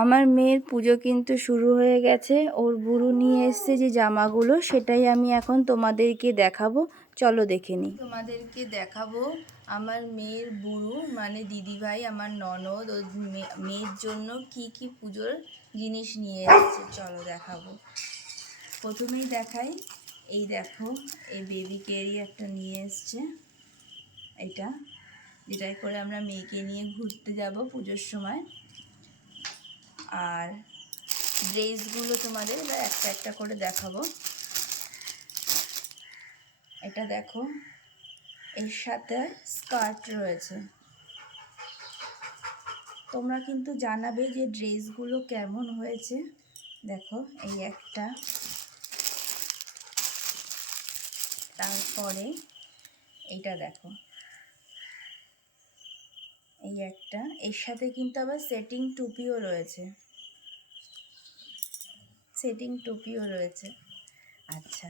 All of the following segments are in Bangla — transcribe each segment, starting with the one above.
আমার মেয়ের পুজো কিন্তু শুরু হয়ে গেছে। ওর বুড়ো নিয়ে এসছে যে জামাগুলো, সেটাই আমি এখন তোমাদেরকে দেখাবো। চলো দেখে নিই। তোমাদেরকে দেখাবো আমার মেয়ের বুড়ো মানে দিদিভাই, আমার ননদ ও মেয়ের জন্য কি কি পুজোর জিনিস নিয়ে এসছে। চলো দেখাবো। প্রথমেই দেখাই, এই দেখো, এই বেবি কেয়ারি একটা নিয়ে এসছে। এটা, যেটাই করে আমরা মেয়েকে নিয়ে ঘুরতে যাব পুজোর সময়। আর ড্রেসগুলো তোমাদের এবার একটা একটা করে দেখাবো। এটা দেখো, এর সাথে স্কার্ট রয়েছে। তোমরা কিন্তু জানাবে যে ড্রেসগুলো কেমন হয়েছে। দেখো, এই একটা। তারপরে এইটা দেখো। এই একটা। এর সাথে কিন্তু আবার সেটিং টুপিও রয়েছে। সেটিং টুপিও রয়েছে। আচ্ছা।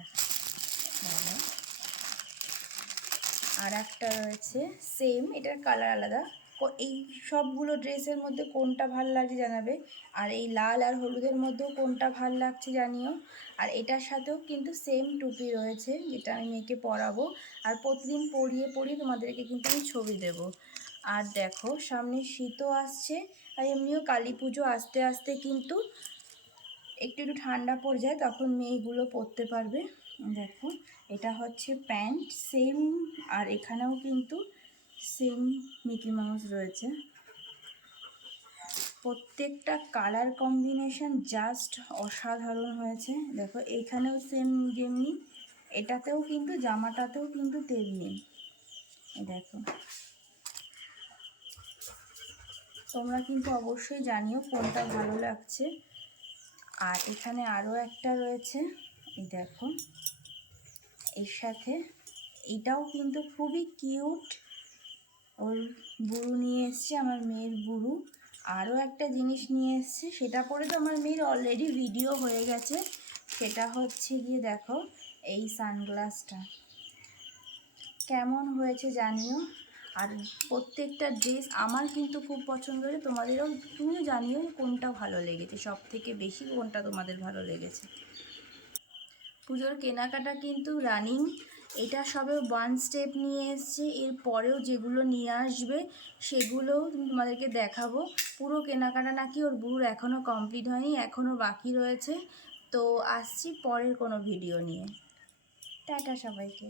আর একটা রয়েছে সেম এটার কালার আলাদা। এই সবগুলো ড্রেসের মধ্যে কোনটা ভালো লাগছে জানাবে? আর এই লাল আর হলুদের মধ্যেও কোনটা ভালো লাগছে জানিও। আর এটার সাথেও কিন্তু সেম টুপি রয়েছে, যেটা আমি মেয়েকে পরাবো। আর প্রতিদিন পরিয়ে পরিয়ে তোমাদেরকে কিন্তু আমি ছবি দেব। আর দেখো, সামনে শীতও আসছে আর এমনিও কালী পুজো আস্তে আস্তে কিন্তু একটু একটু ঠান্ডা পড়ে যায়, তখন মেয়েগুলো পরতে পারবে। দেখো, এটা হচ্ছে প্যান্ট, সেম, আর এখানেও কিন্তু সেম মিকি মাউস রয়েছে। প্রত্যেকটা কালার কম্বিনেশন জাস্ট অসাধারণ হয়েছে। দেখো, এখানেও সেম যেমনি এটাতেও কিন্তু, জামাটাতেও কিন্তু তেমনি। দেখো। তোমরা কিন্তু অবশ্যই জানিও কোনটা ভালো লাগছে। আর এখানে আরও একটা রয়েছে, এই দেখো। এর সাথে এটাও কিন্তু খুবই কিউট। ওর বুড়ু নিয়ে এসছে, আমার মেয়ের বুড়ু। আরও একটা জিনিস নিয়ে এসছে, সেটা পরে তো আমার মেয়ের অলরেডি ভিডিও হয়ে গেছে। সেটা হচ্ছে গিয়ে দেখো, এই সানগ্লাসটা কেমন হয়েছে জানিও? আর প্রত্যেকটা ড্রেস আমার কিন্তু খুব পছন্দ হয়েছে। তোমাদেরও তুমিও জানিও কোনটা ভালো লেগেছে সব থেকে বেশি কোনটা তোমাদের ভালো লেগেছে। পুজোর কেনাকাটা কিন্তু রানিং এটা সবে ওয়ান স্টেপ নিয়ে এসছে। এর পরেও যেগুলো নিয়ে আসবে সেগুলোও তোমাদেরকে দেখাবো। পুরো কেনাকাটা নাকি ওর বুড়োর এখনও কমপ্লিট হয়নি এখনও বাকি রয়েছে। তো আসছি পরের কোনো ভিডিও নিয়ে। টাটা সবাইকে।